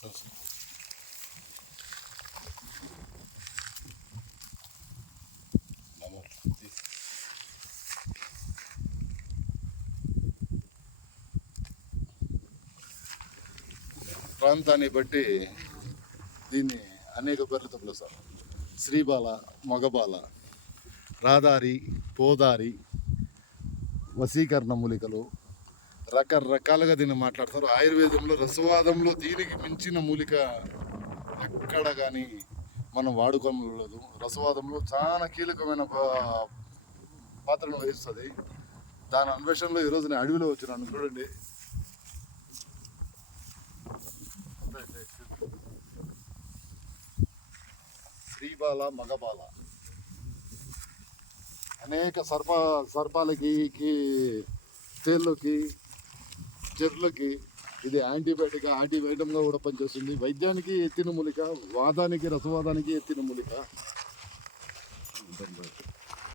ప్రాంతాన్ని బట్టి దీన్ని అనేక పేర్లతో పిలుస్తారు. శ్రీబాల, మగబాల, రాదారి, పోదారి, వశీకరణ మూలికలు, రకరకాలుగా దీన్ని మాట్లాడతారు. ఆయుర్వేదంలో రసవాదంలో దీనికి మించిన మూలిక ఎక్కడ కానీ మనం వాడుకోలేదు. రసవాదంలో చాలా కీలకమైన పాత్రను వహిస్తుంది. దాని అన్వేషణలో ఈరోజు నేను అడవిలో వచ్చినాను. చూడండి, శ్రీబాల, మగబాల అనేక సర్పాలకి, తేళ్ళకి, చెర్లకి ఇది యాంటీబయాటిక్గా కూడా పనిచేస్తుంది. వైద్యానికి ఎత్తిన మూలిక, వాదానికి, రసవాదానికి ఎత్తిన మూలిక.